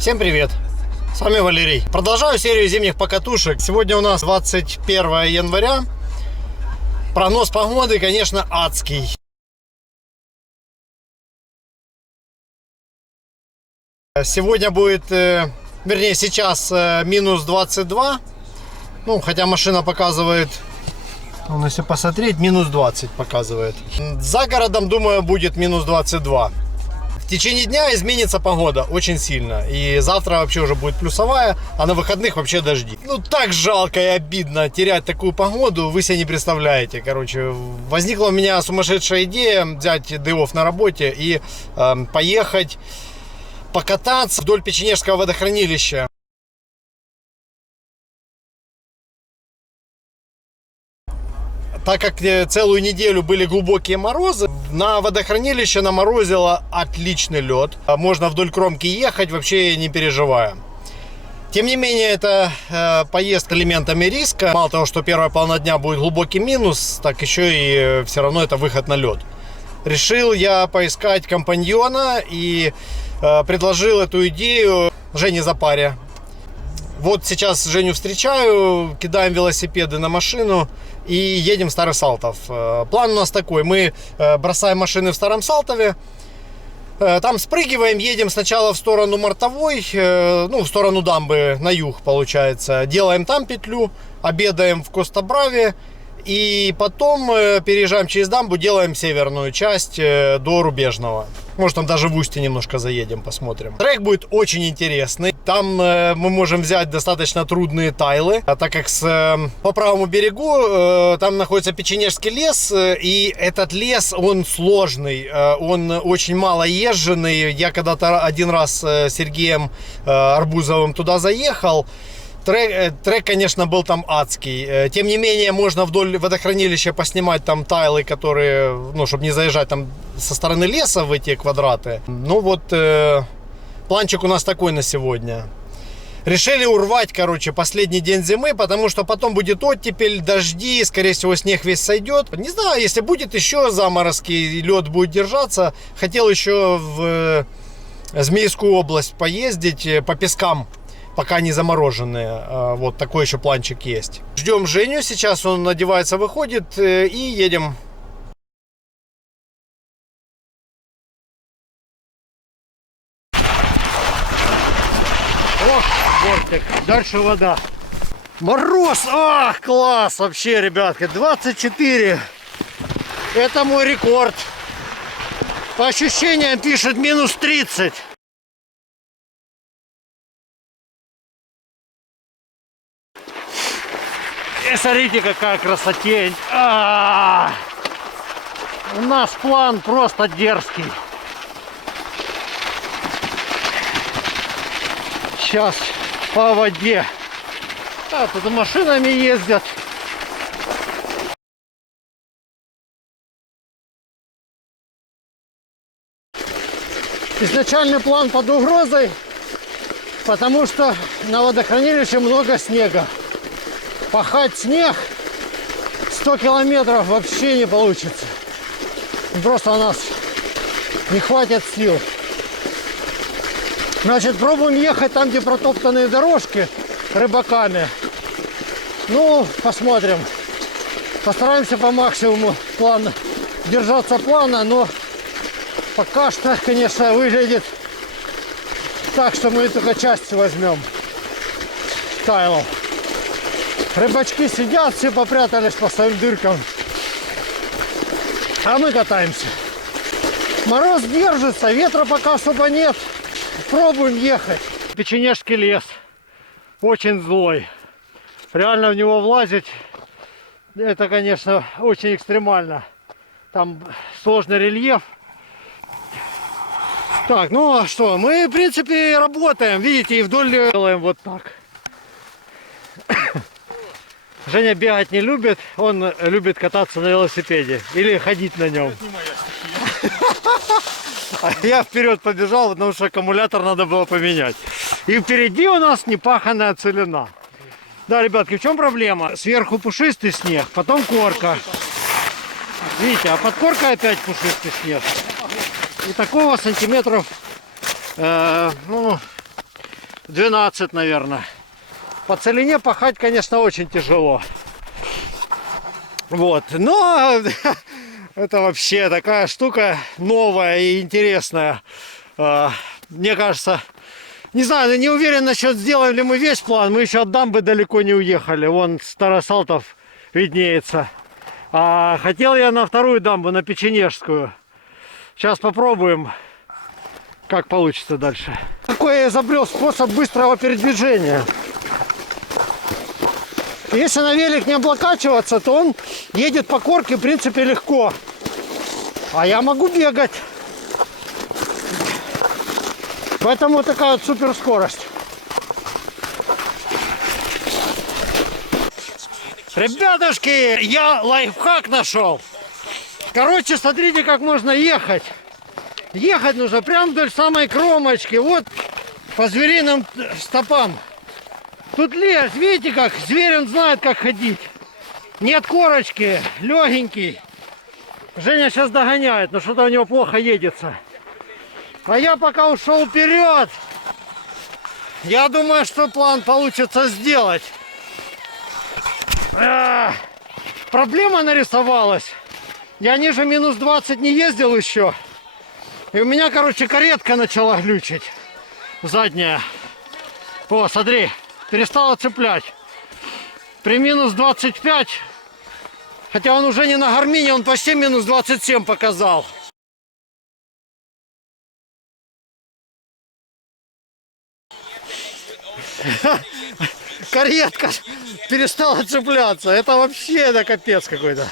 Всем привет! С вами Валерий. Продолжаю серию зимних покатушек. Сегодня у нас 21 января. Прогноз погоды, конечно, адский. Сегодня будет, вернее сейчас минус 22. Ну, хотя машина показывает, если посмотреть, минус 20 показывает. За городом, думаю, будет минус 22. В течение дня изменится погода очень сильно. И завтра вообще уже будет плюсовая, а на выходных вообще дожди. Ну, так жалко и обидно терять такую погоду, вы себе не представляете. Короче, возникла у меня сумасшедшая идея взять day-off на работе и поехать покататься вдоль Печенежского водохранилища. Так как целую неделю были глубокие морозы, на водохранилище наморозило отличный лед. Можно вдоль кромки ехать, вообще не переживая. Тем не менее, это поездка элементами риска. Мало того, что первая половина дня будет глубокий минус, так еще и все равно это выход на лед. Решил я поискать компаньона и предложил эту идею Жене Запаре. Вот сейчас Женю встречаю, кидаем велосипеды на машину и едем в Старый Салтов. План у нас такой: мы бросаем машины в Старом Салтове, там спрыгиваем, едем сначала в сторону Мартовой, ну, в сторону дамбы, на юг, получается. Делаем там петлю, обедаем в Коста-Браве и потом переезжаем через дамбу, делаем северную часть до Рубежного. Может, там даже в Устье немножко заедем, посмотрим. Трек будет очень интересный. Там мы можем взять достаточно трудные тайлы, так как по правому берегу там находится Печенежский лес. И этот лес, он сложный, он очень мало езженный. Я когда-то один раз с Сергеем Арбузовым туда заехал. Трек, конечно, был там адский. Тем не менее, можно вдоль водохранилища поснимать там тайлы, которые, ну, чтобы не заезжать там со стороны леса в эти квадраты. Ну вот, планчик у нас такой на сегодня. Решили урвать, короче, последний день зимы, потому что потом будет оттепель, дожди, скорее всего, снег весь сойдет. Не знаю, если будет еще заморозки, лед будет держаться. Хотел еще в Змейскую область поездить по пескам, пока не замороженные. Вот такой еще планчик есть. Ждем Женю, сейчас он одевается, выходит, и едем. Ох, бортик, дальше вода. Мороз, ах, класс, вообще, ребятки, 24. Это мой рекорд. По ощущениям пишет минус 30. И смотрите, какая красотень. У нас план просто дерзкий. Сейчас по воде. Тут машинами ездят. Изначальный план под угрозой, потому что на водохранилище много снега. Пахать снег 100 километров вообще не получится. Просто у нас не хватит сил. Значит, пробуем ехать там, где протоптанные дорожки рыбаками. Ну, посмотрим. Постараемся по максимуму держаться плана, но пока что, конечно, выглядит так, что мы только часть возьмем тайлов. Рыбачки сидят, все попрятались по своим дыркам. А мы катаемся. Мороз держится, ветра пока особо нет. Пробуем ехать. Печенежский лес. Очень злой. Реально в него влазить, это, конечно, очень экстремально. Там сложный рельеф. Так, ну а что? Мы, в принципе, работаем. Видите, и вдоль делаем вот так. Женя бегать не любит, он любит кататься на велосипеде или ходить на нем. А я вперед побежал, потому что аккумулятор надо было поменять. И впереди у нас непаханная целина. Да, ребятки, в чем проблема? Сверху пушистый снег, потом корка. Видите, а под коркой опять пушистый снег. И такого сантиметров, ну, 12, наверное. По целине пахать, конечно, очень тяжело. Вот, но это вообще такая штука новая и интересная. Мне кажется, не знаю, не уверен насчет, сделаем ли мы весь план. Мы еще от дамбы далеко не уехали. Вон Старосалтов виднеется. А хотел я на вторую дамбу, на Печенежскую. Сейчас попробуем, как получится дальше. Какой я изобрел способ быстрого передвижения. Если на велик не облокачиваться, то он едет по корке, в принципе, легко. А я могу бегать. Поэтому такая вот суперскорость. Ребятушки, я лайфхак нашел. Короче, смотрите, как можно ехать. Ехать нужно прямо вдоль самой кромочки. Вот по звериным стопам. Тут лес, видите как? Зверь, он знает, как ходить. Нет корочки, легенький. Женя сейчас догоняет, но что-то у него плохо едется. А я пока ушел вперед. Я думаю, что план получится сделать. Проблема нарисовалась. Я ниже минус 20 не ездил еще. И у меня, короче, каретка начала глючить. Задняя. О, смотри, перестала цеплять. При минус 25, хотя он уже не на гармине, он почти минус 27 показал. Каретка перестала цепляться. Это вообще да капец какой-то.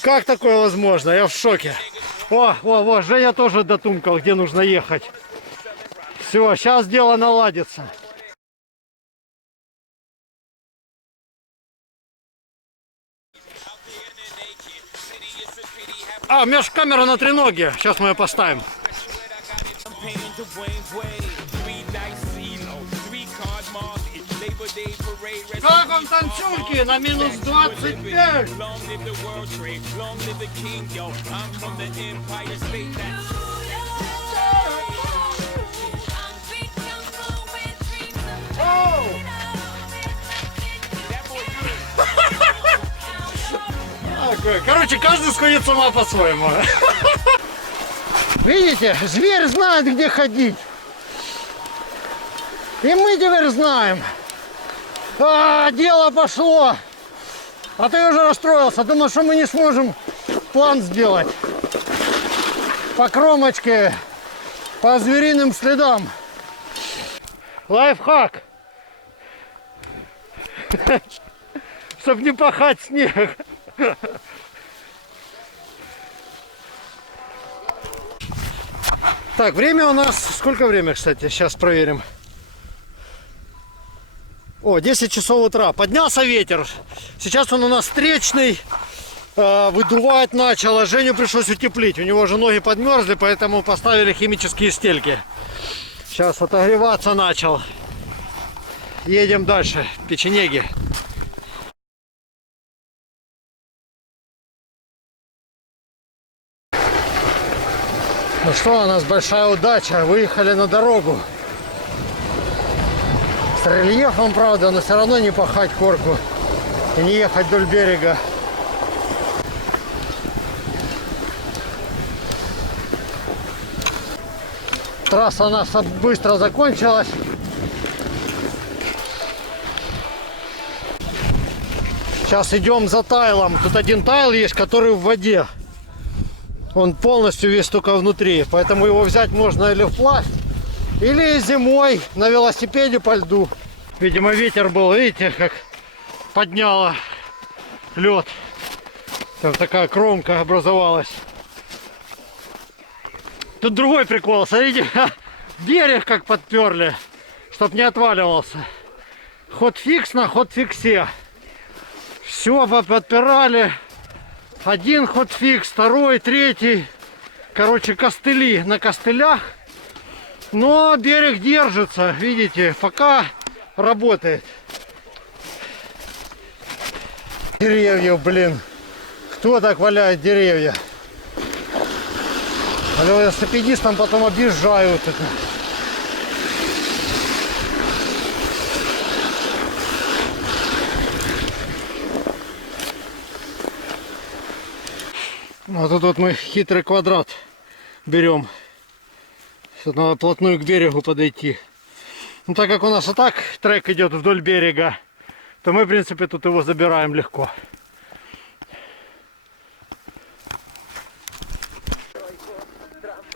Как такое возможно? Я в шоке. О, Женя тоже дотумкал, где нужно ехать. Все, сейчас дело наладится. А, у меня же камера на треноге. Сейчас мы ее поставим. Как вам танцульки на минус 25? Короче, каждый сходит с ума по-своему. Видите, зверь знает, где ходить. И мы теперь знаем. Дело пошло. А ты уже расстроился. Думал, что мы не сможем план сделать. По кромочке, по звериным следам. Лайфхак. Чтоб не пахать снег. Так, время у нас... Сколько время, кстати? Сейчас проверим. О, 10 часов утра. Поднялся ветер. Сейчас он у нас встречный. Выдувать начал. А Женю пришлось утеплить. У него же ноги подмерзли, поэтому поставили химические стельки. Сейчас отогреваться начал. Едем дальше. Печенеги. Ну что, у нас большая удача. Выехали на дорогу. С рельефом, правда, но все равно не пахать корку и не ехать вдоль берега. Трасса у нас быстро закончилась. Сейчас идем за тайлом. Тут один тайл есть, который в воде. Он полностью весь только внутри. Поэтому его взять можно или вплавь, или зимой на велосипеде по льду. Видимо, ветер был, видите, как подняло лед. Там такая кромка образовалась. Тут другой прикол, смотрите, берег как подперли, чтоб не отваливался. Ход-фикс на ход-фиксе. Все подпирали. Один ход-фикс, второй, третий. Короче, костыли на костылях. Но берег держится, видите, пока работает. Деревья, блин. Кто так валяет деревья? Велосипедистам потом объезжают это. А тут вот мы хитрый квадрат берем. Тут надо вплотную к берегу подойти. Ну, так как у нас и так трек идет вдоль берега, то мы, в принципе, тут его забираем легко.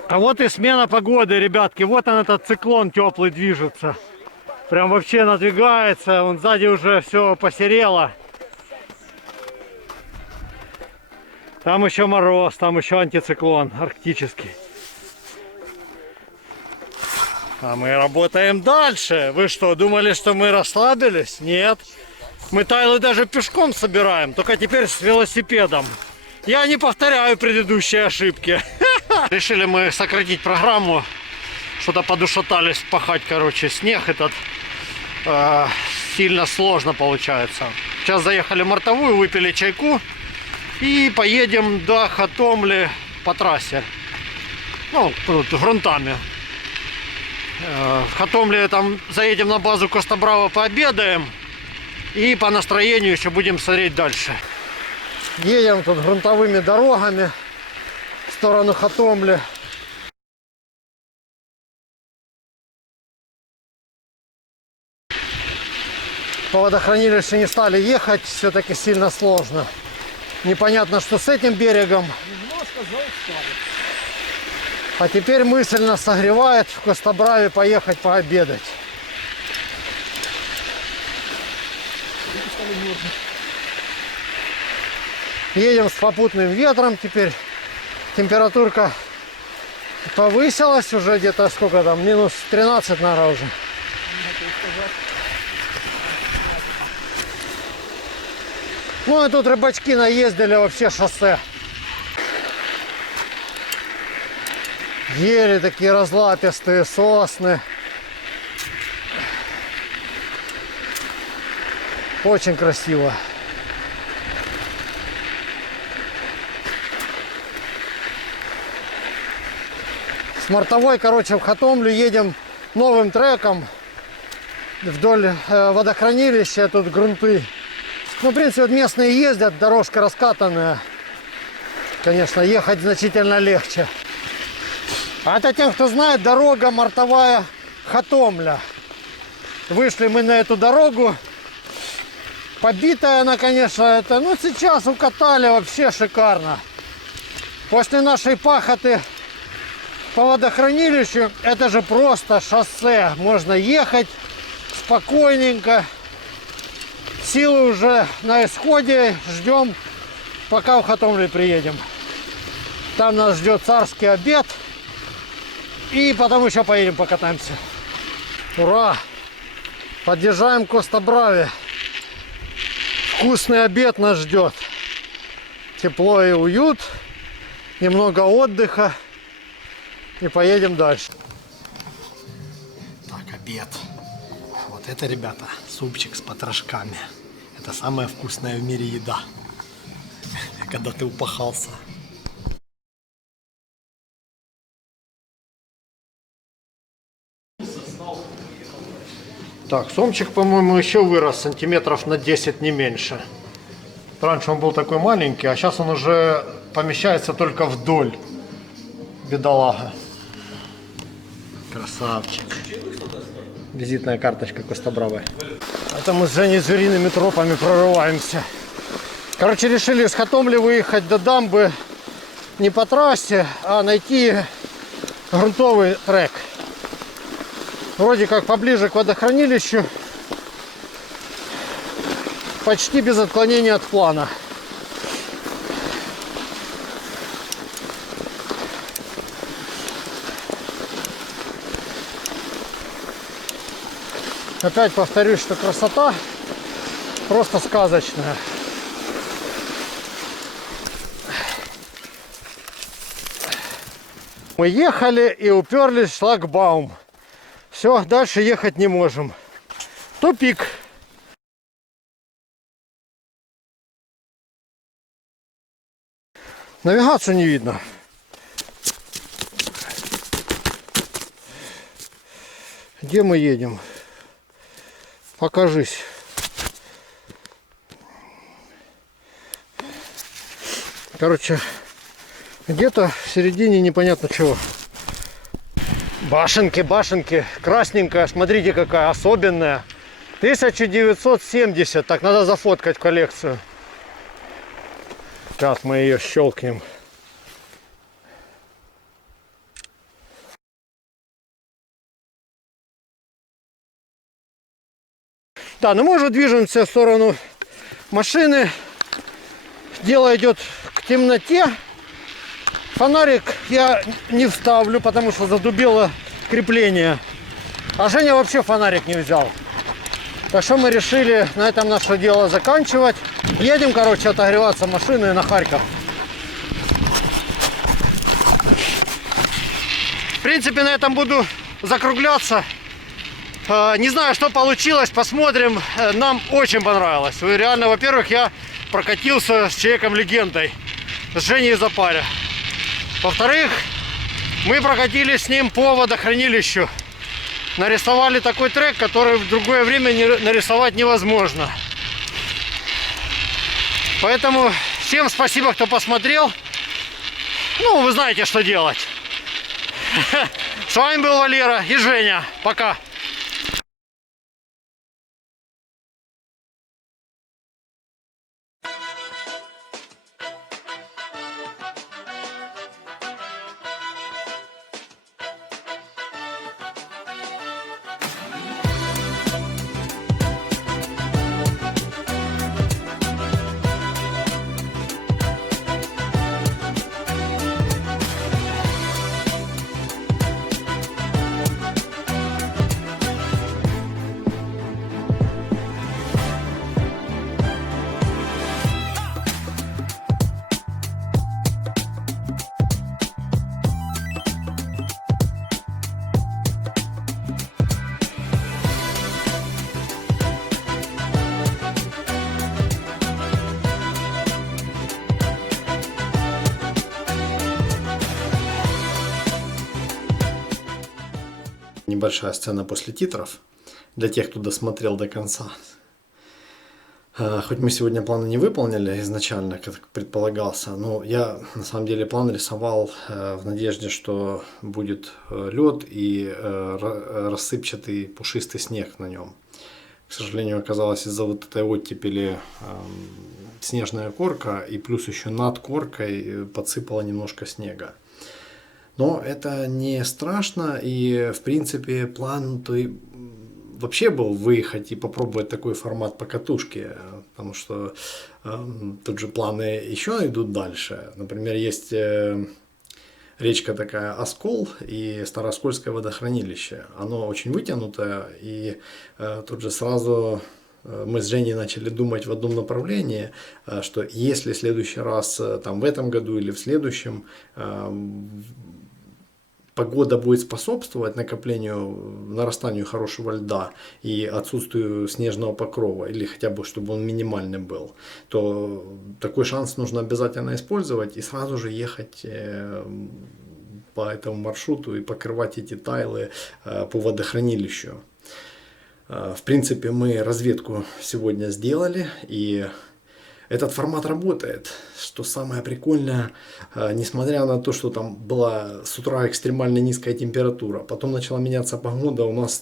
А вот и смена погоды, ребятки. Вот он, этот циклон теплый движется. Прям вообще надвигается. Вон сзади уже все посерело. Там еще мороз, там еще антициклон арктический. А мы работаем дальше. Вы что, думали, что мы расслабились? Нет. Мы тайлы даже пешком собираем, только теперь с велосипедом. Я не повторяю предыдущие ошибки. Решили мы сократить программу. Что-то подушатались пахать, короче. Снег этот сильно сложно получается. Сейчас заехали в Мартовую, выпили чайку. И поедем до Хатомли по трассе. Ну, грунтами. В Хатомле там заедем на базу Коста Браво, пообедаем. И по настроению еще будем смотреть дальше. Едем тут грунтовыми дорогами в сторону Хатомли. По водохранилищу не стали ехать, все-таки сильно сложно. Непонятно, что с этим берегом. А теперь мысленно согревает в Костобраве поехать пообедать. Едем с попутным ветром теперь. Температурка повысилась уже где-то сколько там, минус 13, наверное, уже. Ну и тут рыбачки наездили вообще шоссе. Ели такие разлапистые, сосны. Очень красиво. С Мартовой, короче, в Хатомлю едем новым треком вдоль водохранилища, тут грунты. Ну, в принципе, вот местные ездят, дорожка раскатанная. Конечно, ехать значительно легче. А это тем, кто знает, дорога Мартовая Хатомля. Вышли мы на эту дорогу. Побитая она, конечно, это, ну, сейчас укатали вообще шикарно. После нашей пахоты по водохранилищу, это же просто шоссе. Можно ехать спокойненько. Силы уже на исходе. Ждем, пока в Хатомле приедем. Там нас ждет царский обед. И потом еще поедем покатаемся. Ура! Подъезжаем к Коста-Браве. Вкусный обед нас ждет. Тепло и уют. Немного отдыха. И поедем дальше. Так, обед. Вот это, ребята, супчик с потрошками. Это самая вкусная в мире еда. Когда ты упахался. Так, сомчик, по-моему, еще вырос сантиметров на 10, не меньше. Раньше он был такой маленький, а сейчас он уже помещается только вдоль. Бедолага. Красавчик. Визитная карточка Коста-Бравы. Это мы с Женей звериными тропами прорываемся. Короче, решили с Хатомли выехать до дамбы не по трассе, а найти грунтовый трек. Вроде как поближе к водохранилищу. Почти без отклонения от плана. Опять повторюсь, что красота просто сказочная. Мы ехали и уперлись в шлагбаум. Все, дальше ехать не можем. Тупик. Навигацию не видно. Где мы едем? Покажись. Короче, Где-то в середине непонятно чего. Башенки, башенки. Красненькая, смотрите какая особенная. 1970. Так, надо зафоткать коллекцию. Сейчас мы ее щелкнем. Да, ну мы уже движемся в сторону машины. Дело идет к темноте. Фонарик я не вставлю, потому что задубело крепление. А Женя вообще фонарик не взял. Так что мы решили на этом наше дело заканчивать. Едем, короче, отогреваться машиной на Харьков. В принципе, на этом буду закругляться. Не знаю, что получилось, посмотрим. Нам очень понравилось. Реально, во-первых, я прокатился с человеком-легендой, с Женей Запаря. Во-вторых, мы прокатились с ним по водохранилищу. Нарисовали такой трек, который в другое время нарисовать невозможно. Поэтому всем спасибо, кто посмотрел. Ну, вы знаете, что делать. С вами был Валера и Женя. Пока. Небольшая сцена после титров для тех, кто досмотрел до конца. Хоть мы сегодня планы не выполнили изначально, как предполагался, но я на самом деле план рисовал в надежде, что будет лед и рассыпчатый пушистый снег на нем. К сожалению, оказалось из-за вот этой оттепели снежная корка, и плюс еще над коркой подсыпало немножко снега. Но это не страшно, и в принципе план вообще был выехать и попробовать такой формат покатушки, потому что тут же планы еще идут дальше. Например, есть речка такая Оскол и Старооскольское водохранилище. Оно очень вытянутое, и тут же сразу мы с Женей начали думать в одном направлении, что если в следующий раз, там, в этом году или в следующем, погода будет способствовать накоплению, нарастанию хорошего льда и отсутствию снежного покрова, или хотя бы чтобы он минимальным был, то такой шанс нужно обязательно использовать и сразу же ехать по этому маршруту и покрывать эти тайлы по водохранилищу. В принципе, мы разведку сегодня сделали, и этот формат работает. Что самое прикольное, несмотря на то, что там была с утра экстремально низкая температура, потом начала меняться погода, у нас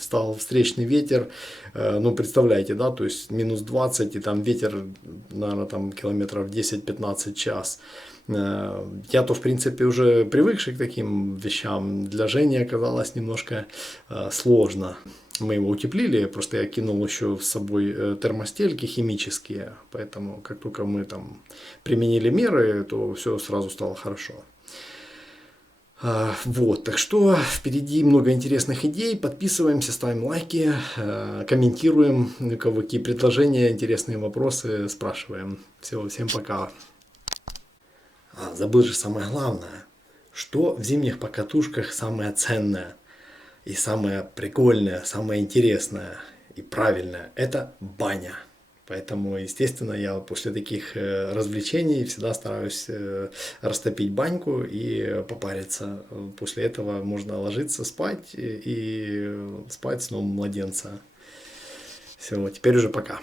стал встречный ветер, ну представляете, да, то есть минус 20, и там ветер, наверное, там километров 10-15 в час. Я-то, в принципе, уже привыкший к таким вещам, для Жени оказалось немножко сложно. Мы его утеплили, просто я кинул еще с собой термостельки химические, поэтому как только мы там применили меры, то все сразу стало хорошо. Вот, так что впереди много интересных идей, подписываемся, ставим лайки, комментируем, у кого какие предложения, интересные вопросы спрашиваем. Все, всем пока. Забыл же самое главное, что в зимних покатушках самое ценное. И самое прикольное, самое интересное и правильное – это баня. Поэтому, естественно, я после таких развлечений всегда стараюсь растопить баньку и попариться. После этого можно ложиться спать и спать сном младенца. Все, теперь уже пока.